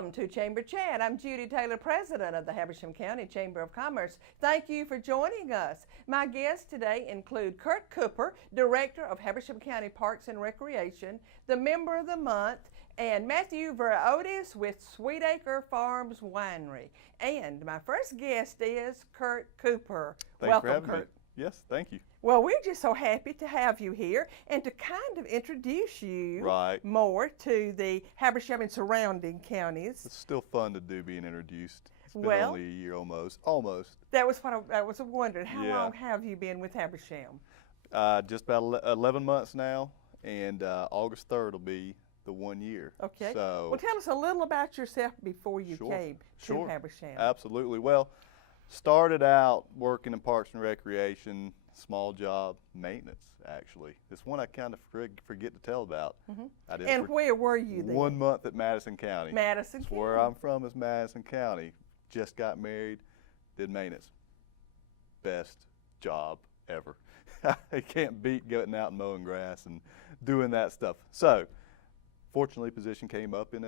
Welcome to Chamber Chat. I'm Judy Taylor, President of the Habersham County Chamber of Commerce. Thank you for joining us. My guests today include Kurt Cooper, Director of Habersham County Parks and Recreation, the Member of the Month, and Matthew Verotis with Sweetacre Farms Winery. And my first guest is Kurt Cooper. Welcome, Kurt. Yes, thank you. Well, we're just so happy to have you here and to kind of introduce you more to the Habersham and surrounding counties. It's still fun to do being introduced. It's been only a year almost. That was what I was wondering. How long have you been with Habersham? Just about 11 months now, and August 3rd will be the 1 year. Okay. So, well, tell us a little about yourself before you came to Habersham. Absolutely. Well, started out working in Parks and Recreation, small job, maintenance, actually. This one I kind of forget to tell about. I did and where were you then? 1 month at Madison County. Madison County. Where I'm from is Madison County. Just got married, did maintenance. Best job ever. I can't beat getting out and mowing grass and doing that stuff. So, fortunately, position came up in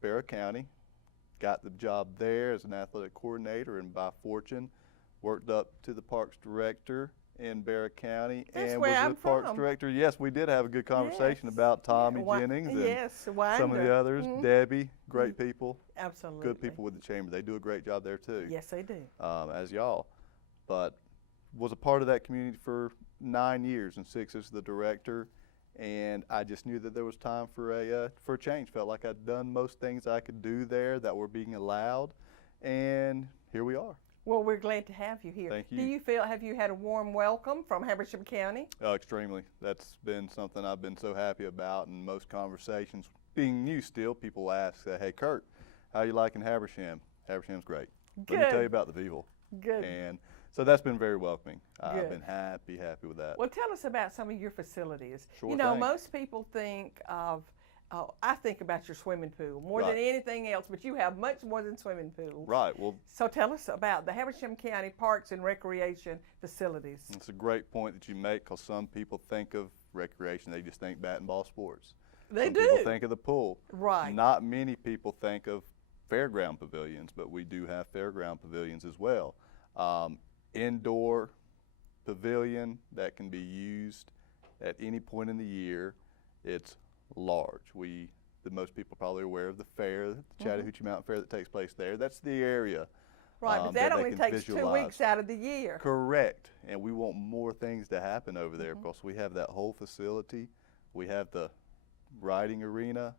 Barrow County. Got the job there as an athletic coordinator, and by fortune, worked up to the parks director in Barrow County. That's and where was I'm the parks from. director. Yes, we did have a good conversation about Tommy Jennings and some of the others. Debbie, great people. Absolutely. Good people with the chamber. They do a great job there too. Yes, they do. As y'all. But was a part of that community for 9 years, and 6 as the director. And I just knew that there was time for a change. Felt like I'd done most things I could do there that were being allowed, and here we are. Well, we're glad to have you here. Thank you. Do you feel, have you had a warm welcome from Habersham County? Extremely. That's been something I've been so happy about. In most conversations, being new still, people ask, hey, Kurt, how you liking Habersham? Habersham's great. Good. Let me tell you about the people. Good. And so that's been very welcoming. I've been happy with that. Well, tell us about some of your facilities. Sure you know, thing. most people think of, I think about your swimming pool more than anything else, but you have much more than swimming pools. Right. Well, so tell us about the Habersham County Parks and Recreation facilities. It's a great point that you make, because some people think of recreation, they just think bat and ball sports. Some people think of the pool. Right. Not many people think of fairground pavilions, but we do have fairground pavilions as well. Indoor pavilion that can be used at any point in the year. It's large. Most people probably are aware of the fair, the Chattahoochee Mountain Fair that takes place there. That's the area. Right, but that only takes 2 weeks out of the year. Correct. And we want more things to happen over there, because we have that whole facility. We have the riding arena.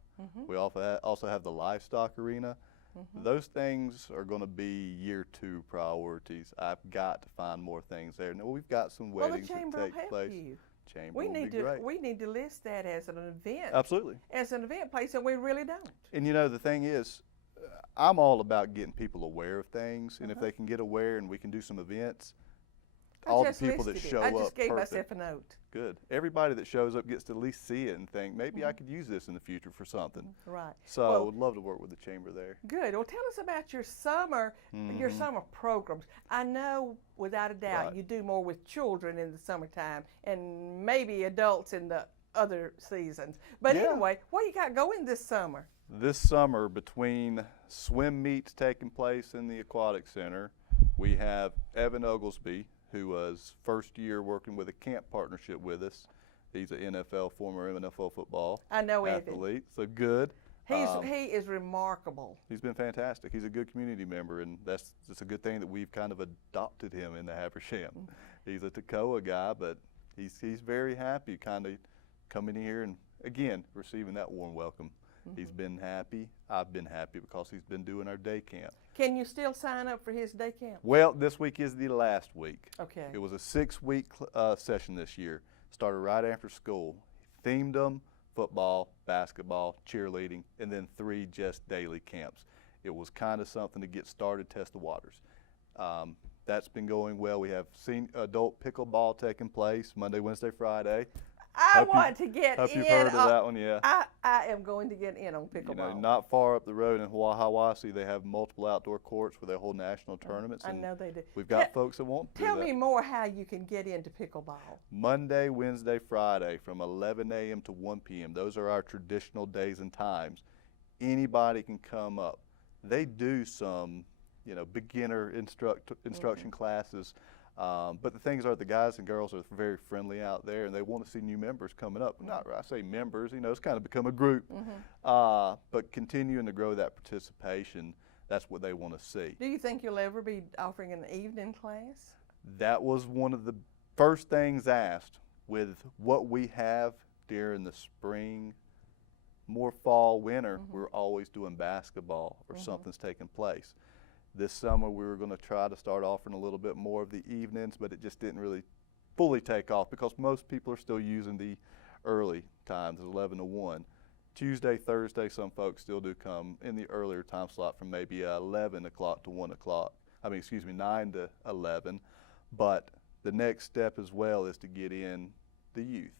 We also have the livestock arena. Those things are going to be year 2 priorities. I've got to find more things there. Now, we've got some weddings that take place. Chamber we will be great. We need to list that as an event. Absolutely. As an event place, and we really don't. And you know, the thing is, I'm all about getting people aware of things, and if they can get aware and we can do some events, all the people that show up. I just gave myself a note. Good. Everybody that shows up gets to at least see it and think, maybe I could use this in the future for something. Right. So I would love to work with the chamber there. Good. Well, tell us about your summer programs. I know, without a doubt, you do more with children in the summertime and maybe adults in the other seasons. But anyway, what you got going this summer? This summer, between swim meets taking place in the Aquatic Center, we have Evan Oglesby, who was first year working with a camp partnership with us. He's an former NFL football athlete. So good. He is remarkable. He's been fantastic. He's a good community member, and it's a good thing that we've kind of adopted him in the Habersham. He's a Toccoa guy, but he's very happy kind of coming here and, again, receiving that warm welcome. He's been happy. I've been happy because he's been doing our day camp. Can you still sign up for his day camp? Well, this week is the last week. Okay. It was a 6-week session this year. Started right after school. Themed them: football, basketball, cheerleading, and then 3 just daily camps. It was kind of something to get started, test the waters. That's been going well. We have adult pickleball taking place Monday, Wednesday, Friday. I want to get in. Hope you've heard of that one, yeah. I am going to get in on pickleball. You know, not far up the road in Hiwassee, they have multiple outdoor courts where they hold national tournaments. I know they do. We've got folks that want to do that. Tell me more how you can get into pickleball. Monday, Wednesday, Friday from 11 a.m. to 1 p.m. Those are our traditional days and times. Anybody can come up. They do some, you know, beginner instruction classes. But the things are, the guys and girls are very friendly out there, and they want to see new members coming up. Not, I say members, you know, it's kind of become a group. But continuing to grow that participation, that's what they want to see. Do you think you'll ever be offering an evening class? That was one of the first things asked. With what we have during the spring, more fall, winter, we're always doing basketball or something's taking place. This summer we were going to try to start offering a little bit more of the evenings, but it just didn't really fully take off because most people are still using the early times, 11 to 1. Tuesday, Thursday, some folks still do come in the earlier time slot from maybe 11 o'clock to 1 o'clock. 9 to 11. But the next step as well is to get in the youth.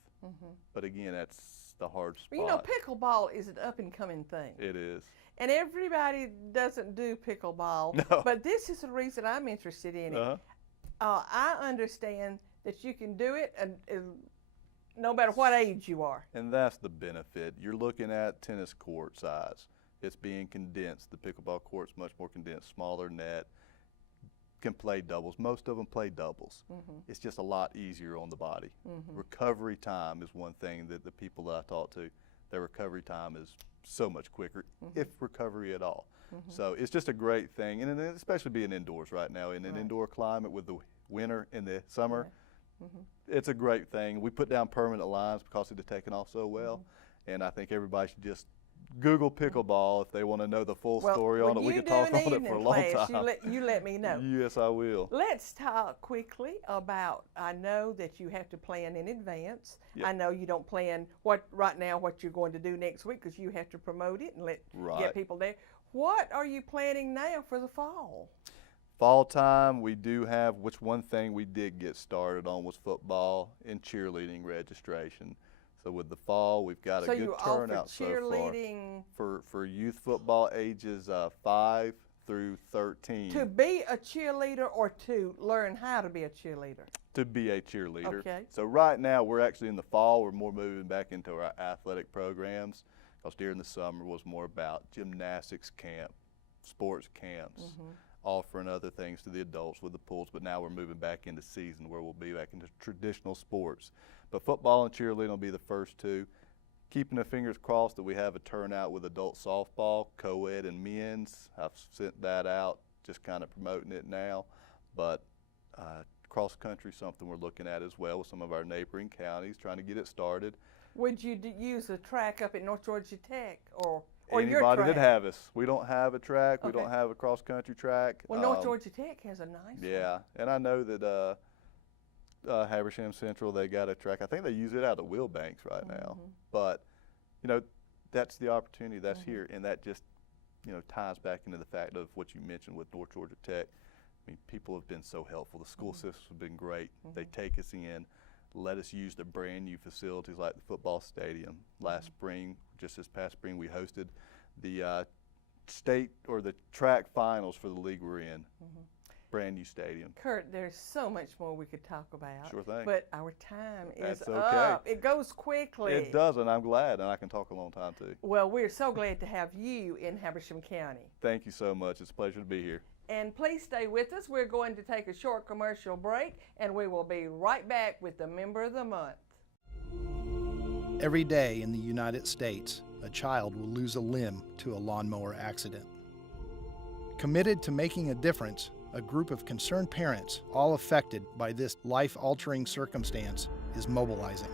But again, that's the hard spot. Well, you know, pickleball is an up-and-coming thing. It is. And everybody doesn't do pickleball, No. but this is the reason I'm interested in it. I understand that you can do it no matter what age you are. And that's the benefit. You're looking at tennis court size. It's being condensed. The pickleball court's much more condensed, smaller net, can play doubles. Most of them play doubles. It's just a lot easier on the body. Recovery time is one thing that the people that I talk to, their recovery time is so much quicker, if recovery at all. So it's just a great thing, and especially being indoors right now in an indoor climate with the winter and the summer. It's a great thing. We put down permanent lines because it had taken off so well, and I think everybody should just Google pickleball if they want to know the full story on it. We could talk on it for a long time. You let me know. Yes, I will. Let's talk quickly about, I know that you have to plan in advance. I know you don't plan right now what you're going to do next week because you have to promote it and get people there. What are you planning now for the fall? Fall time, we do have, which one thing we did get started on was football and cheerleading registration. So with the fall, we've got a good turnout so far for youth football ages 5 through 13. To be a cheerleader or to learn how to be a cheerleader? To be a cheerleader. Okay. So right now, we're actually in the fall, we're more moving back into our athletic programs because during the summer was more about gymnastics camp, sports camps, offering other things to the adults with the pools, but now we're moving back into season where we'll be back into traditional sports. But football and cheerleading will be the first two. Keeping the fingers crossed that we have a turnout with adult softball, co-ed and men's. I've sent that out, just kind of promoting it now. But cross country is something we're looking at as well with some of our neighboring counties, trying to get it started. Would you use a track up at North Georgia Tech or Anybody your track? that have us. We don't have a track. We don't have a cross country track. Well, North Georgia Tech has a nice one. Yeah, and I know that Habersham Central, they got a track. I think they use it out at Wheelbanks right now. But, you know, that's the opportunity that's here, and that just, you know, ties back into the fact of what you mentioned with North Georgia Tech. I mean, people have been so helpful. The school systems have been great. They take us in, let us use the brand new facilities like the football stadium. Last spring, just this past spring, we hosted the state or the track finals for the league we're in. Brand new stadium. Kurt, there's so much more we could talk about. Sure thing. But our time is That's okay. up. It goes quickly. It does, and I'm glad, and I can talk a long time too. Well, we're so glad to have you in Habersham County. Thank you so much. It's a pleasure to be here. And please stay with us. We're going to take a short commercial break, and we will be right back with the Member of the Month. Every day in the United States, a child will lose a limb to a lawnmower accident. Committed to making a difference, a group of concerned parents, all affected by this life-altering circumstance, is mobilizing.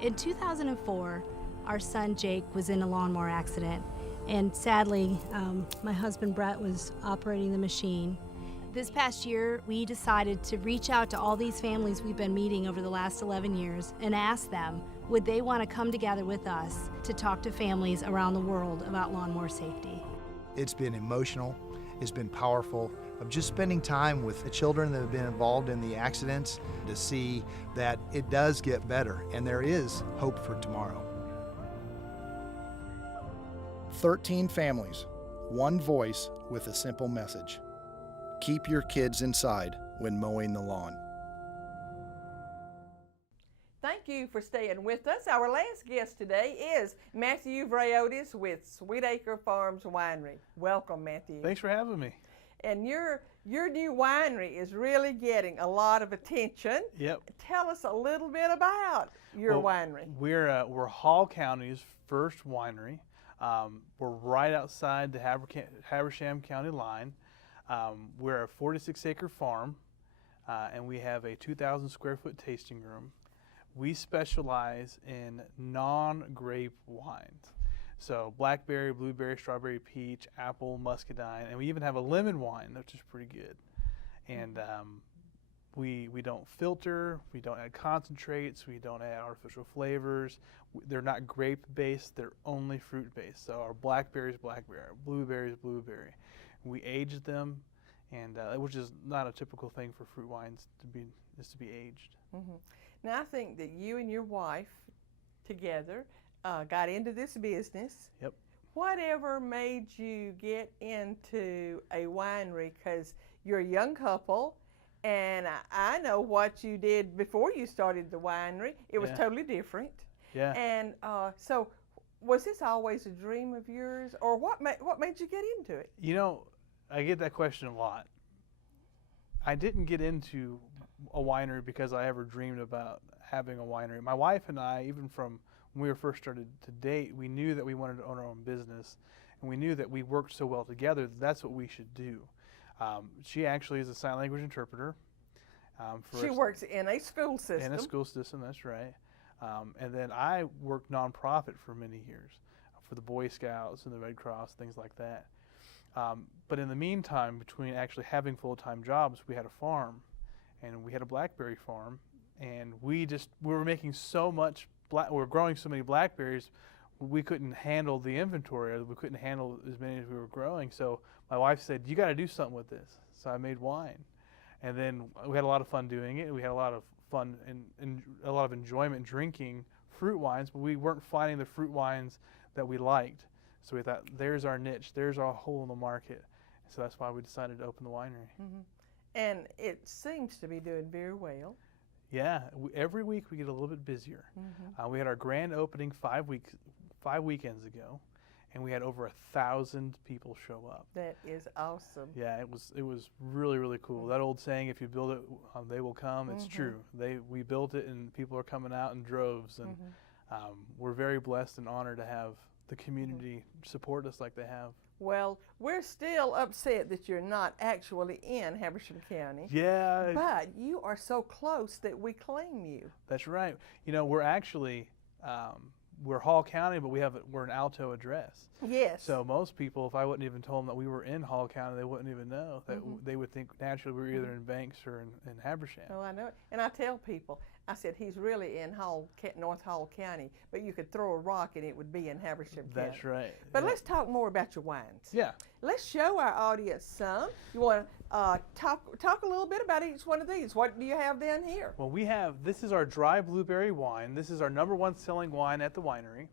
In 2004, our son Jake was in a lawnmower accident, and sadly, my husband Brett was operating the machine. This past year, we decided to reach out to all these families we've been meeting over the last 11 years and ask them, would they want to come together with us to talk to families around the world about lawnmower safety? It's been emotional. It's been powerful of just spending time with the children that have been involved in the accidents to see that it does get better and there is hope for tomorrow. 13 families, one voice with a simple message. Keep your kids inside when mowing the lawn. Thank thank you for staying with us. Our last guest today is Matthew Vraotis with Sweetacre Farms Winery. Welcome, Matthew. Thanks for having me. And your new winery is really getting a lot of attention. Yep. Tell us a little bit about your winery. We're Hall County's first winery. We're right outside the Habersham County line. We're a 46-acre farm, and we have a 2,000 square foot tasting room. We specialize in non-grape wines. So blackberry, blueberry, strawberry, peach, apple, muscadine, and we even have a lemon wine, which is pretty good. And we don't filter, we don't add concentrates, we don't add artificial flavors. They're not grape-based, they're only fruit-based. So our blackberry is blackberry, our blueberry is blueberry. We age them, and which is not a typical thing for fruit wines to be aged. Mm-hmm. Now I think that you and your wife together got into this business. Yep. Whatever made you get into a winery? Because you're a young couple, and I know what you did before you started the winery. It was totally different. Yeah. And so, was this always a dream of yours, or what made you get into it? You know, I get that question a lot. I didn't get into a winery because I ever dreamed about having a winery. My wife and I, even from when we were first started to date, we knew that we wanted to own our own business, and we knew that we worked so well together that that's what we should do. She actually is a sign language interpreter. She works in a school system. In a school system, that's right. And then I worked nonprofit for many years for the Boy Scouts and the Red Cross, things like that. But in the meantime, between actually having full-time jobs, we had a farm, and we had a blackberry farm, and we were making so much. We were growing so many blackberries, we couldn't handle the inventory. We couldn't handle as many as we were growing. So my wife said, "You got to do something with this." So I made wine, and then we had a lot of fun doing it. We had a lot of fun and a lot of enjoyment drinking fruit wines, but we weren't finding the fruit wines that we liked. So we thought, there's our niche, there's our hole in the market. So that's why we decided to open the winery. Mm-hmm. And it seems to be doing very well. Yeah, every week we get a little bit busier. Mm-hmm. We had our grand opening 5 weekends ago, and we had over 1,000 people show up. That is awesome. Yeah, it was really, really cool. Mm-hmm. That old saying, if you build it, they will come, it's true. We built it, and people are coming out in droves, and we're very blessed and honored to have the community support us like they have. Well, we're still upset that you're not actually in Habersham County. Yeah. But you are so close that we claim you. That's right. You know, we're actually, we're Hall County, but we're an Alto address. Yes. So most people, if I wouldn't even told them that we were in Hall County, they wouldn't even know. That they would think naturally we were either in Banks or in Habersham. Oh, I know it. And I tell people, I said, he's really in North Hall County, but you could throw a rock and it would be in Habersham County. That's right. But let's talk more about your wines. Yeah. Let's show our audience some. You want to talk a little bit about each one of these. What do you have down here? Well, this is our dry blueberry wine. This is our #1 selling wine at the winery.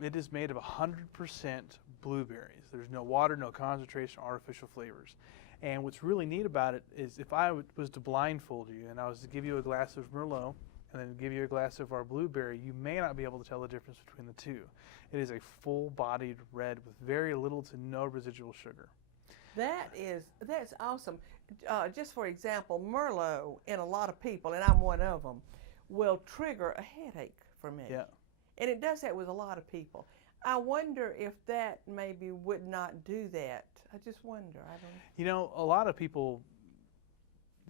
It is made of 100% blueberries. There's no water, no concentration, artificial flavors. And what's really neat about it is if I was to blindfold you and I was to give you a glass of Merlot and then give you a glass of our blueberry, you may not be able to tell the difference between the two. It is a full-bodied red with very little to no residual sugar. That's awesome. Just for example, Merlot in a lot of people, and I'm one of them, will trigger a headache for me. Yeah. And it does that with a lot of people. I wonder if that maybe would not do that. I just wonder. I don't. You know, a lot of people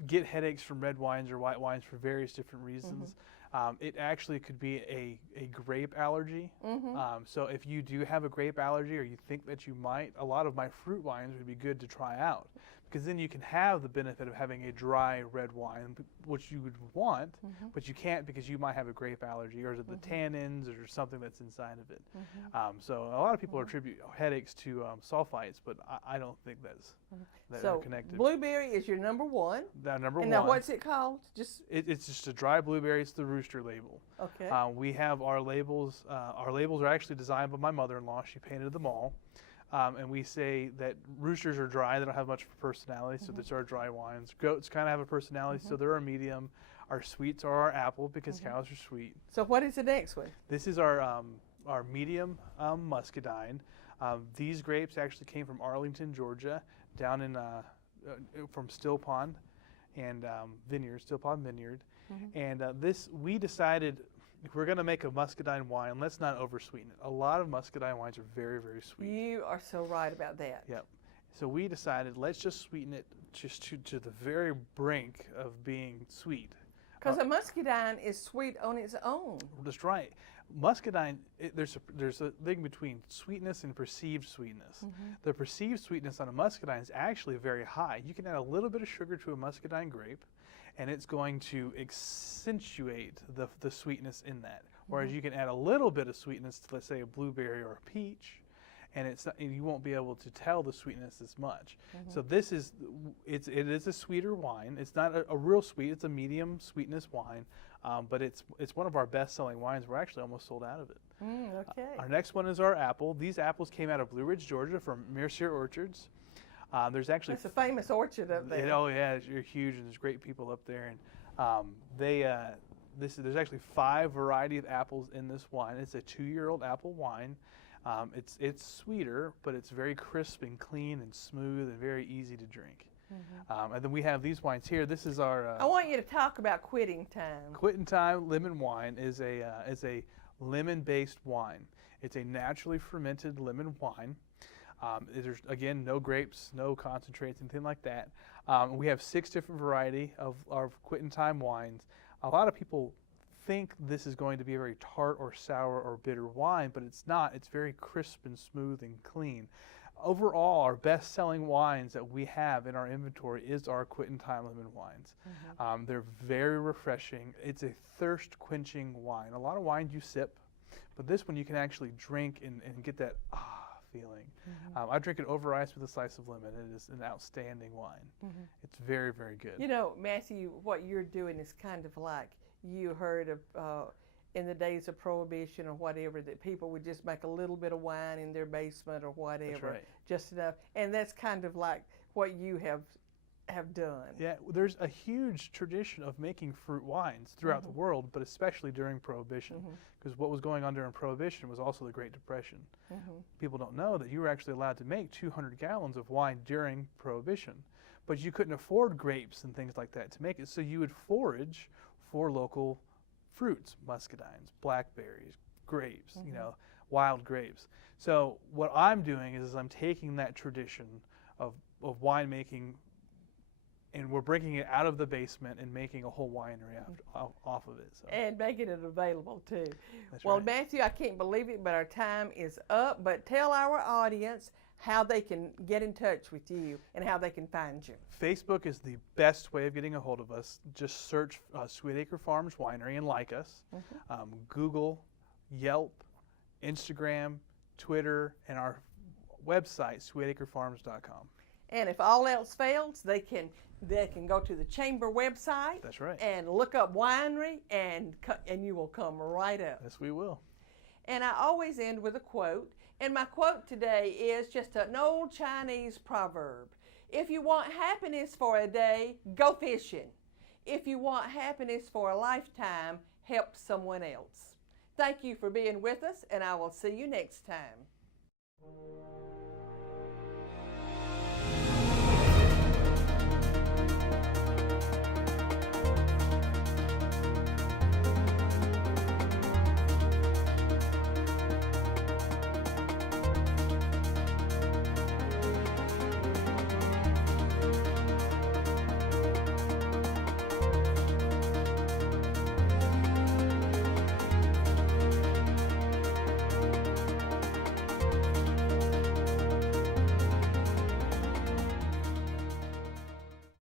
get headaches from red wines or white wines for various different reasons. It actually could be a grape allergy. So if you do have a grape allergy or you think that you might, a lot of my fruit wines would be good to try out, because then you can have the benefit of having a dry red wine, which you would want, but you can't because you might have a grape allergy, or is it the tannins or something that's inside of it. So a lot of people attribute headaches to sulfites, but I don't think that's so connected. Blueberry is your #1. That #1. And now what's it called? It's just a dry blueberry. It's the Rooster label. Okay. We have our labels. Our labels are actually designed by my mother-in-law. She painted them all. And we say that roosters are dry. They don't have much personality, so these are dry wines. Goats kind of have a personality, so they're a medium. Our sweets are our apple because cows are sweet. So what is the next one? This is our medium muscadine. These grapes actually came from Arlington, Georgia, down in from Still Pond and Still Pond Vineyard. And we decided if we're going to make a muscadine wine, let's not oversweeten it. A lot of muscadine wines are very, very sweet. You are so right about that. Yep. So we decided let's just sweeten it just to the very brink of being sweet. Because a muscadine is sweet on its own. That's right. Muscadine, there's a thing between sweetness and perceived sweetness. The perceived sweetness on a muscadine is actually very high. You can add a little bit of sugar to a muscadine grape, and it's going to accentuate the sweetness in that. Whereas you can add a little bit of sweetness to, let's say, a blueberry or a peach, and you won't be able to tell the sweetness as much. So it is a sweeter wine. It's not a real sweet. It's a medium sweetness wine, but it's one of our best-selling wines. We're actually almost sold out of it. Okay. Our next one is our apple. These apples came out of Blue Ridge, Georgia, from Mercier Orchards. There's actually It's a famous orchard up there. oh yeah, you're huge, and there's great people up there. And there's actually 5 varieties of apples in this wine. It's a 2-year-old apple wine. It's sweeter, but it's very crisp and clean and smooth and very easy to drink. And then we have these wines here. This is our. I want you to talk about Quitting Time. Quitting Time lemon wine is a lemon-based wine. It's a naturally fermented lemon wine. There's again no grapes, no concentrates, anything like that. We have 6 different variety of Quitting Time wines. A lot of people think this is going to be a very tart or sour or bitter wine, but it's not. It's very crisp and smooth and clean. Overall, our best-selling wines that we have in our inventory is our Quitting Time lemon wines. They're very refreshing. It's a thirst-quenching wine. A lot of wines you sip, but this one you can actually drink and get that feeling. I drink it over ice with a slice of lemon. It is an outstanding wine. It's very, very good. You know, Matthew, what you're doing is kind of like you heard of in the days of Prohibition or whatever, that people would just make a little bit of wine in their basement or whatever. That's right. Just enough. And that's kind of like what you have done. Yeah, there's a huge tradition of making fruit wines throughout the world, but especially during Prohibition, because what was going on during Prohibition was also the Great Depression. People don't know that you were actually allowed to make 200 gallons of wine during Prohibition, but you couldn't afford grapes and things like that to make it, so you would forage for local fruits, muscadines, blackberries, grapes, wild grapes. So what I'm doing is I'm taking that tradition of winemaking, and we're bringing it out of the basement and making a whole winery off of it. So. And making it available too. That's Well, right. Matthew, I can't believe it, but our time is up. But tell our audience how they can get in touch with you and how they can find you. Facebook is the best way of getting a hold of us. Just search Sweet Acre Farms Winery and like us. Google, Yelp, Instagram, Twitter, and our website, sweetacrefarms.com. And if all else fails, they can go to the Chamber website. That's right. And look up winery, and you will come right up. Yes, we will. And I always end with a quote. And my quote today is just an old Chinese proverb. If you want happiness for a day, go fishing. If you want happiness for a lifetime, help someone else. Thank you for being with us, and I will see you next time.